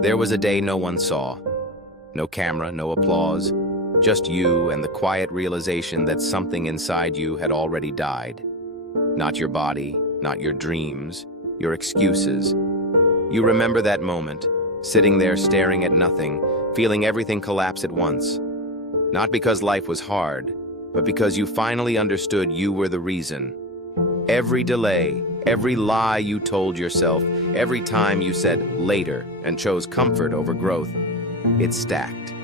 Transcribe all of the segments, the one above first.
There was a day no one saw. No camera, no applause, just you and the quiet realization that something inside you had already died. Not your body, not your dreams, your excuses. You remember that moment, sitting there staring at nothing, feeling everything collapse at once. Not because life was hard, but because you finally understood you were the reason. Every delay, every lie you told yourself, every time you said later and chose comfort over growth, it stacked.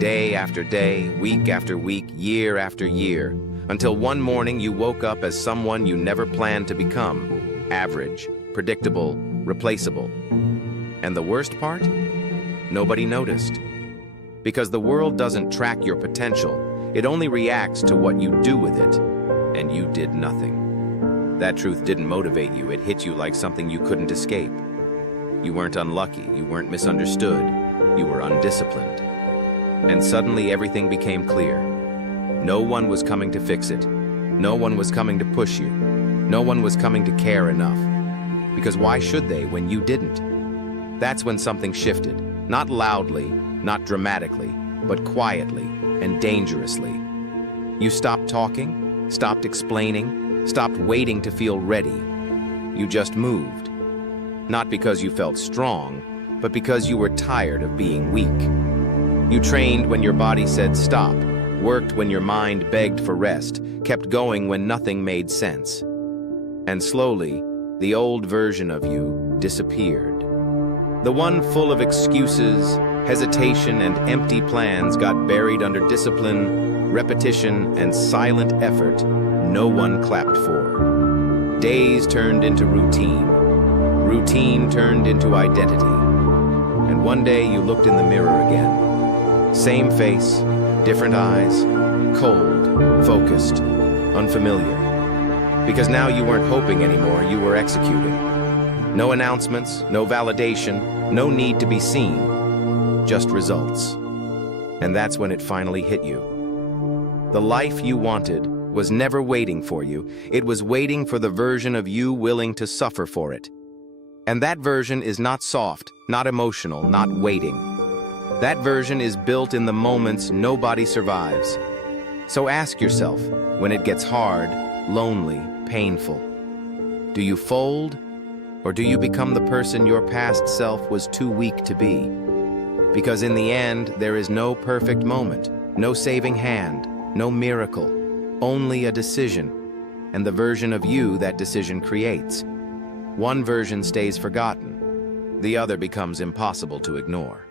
Day after day, week after week, year after year, until one morning you woke up as someone you never planned to become. Average, predictable, replaceable. And the worst part? Nobody noticed. Because the world doesn't track your potential, it only reacts to what you do with it, and you did nothing. That truth didn't motivate you, it hit you like something you couldn't escape. You weren't unlucky, you weren't misunderstood, you were undisciplined. And suddenly everything became clear. No one was coming to fix it. No one was coming to push you. No one was coming to care enough. Because why should they when you didn't? That's when something shifted. Not loudly, not dramatically, but quietly and dangerously. You stopped talking, stopped explaining, stopped waiting to feel ready. You just moved. Not because you felt strong, but because you were tired of being weak. You trained when your body said stop, worked when your mind begged for rest, kept going when nothing made sense. And slowly, the old version of you disappeared. The one full of excuses, hesitation, and empty plans got buried under discipline, repetition, and silent effort no one clapped for. Days turned into routine. Routine turned into identity. And one day you looked in the mirror again. Same face, different eyes, cold, focused, unfamiliar. Because now you weren't hoping anymore, you were executing. No announcements, no validation, no need to be seen, just results. And that's when it finally hit you. The life you wanted was never waiting for you. It was waiting for the version of you willing to suffer for it. And that version is not soft, not emotional, not waiting. That version is built in the moments nobody survives. So ask yourself, when it gets hard, lonely, painful, do you fold, or do you become the person your past self was too weak to be? Because in the end, there is no perfect moment, no saving hand, no miracle, only a decision, and the version of you that decision creates. One version stays forgotten, the other becomes impossible to ignore.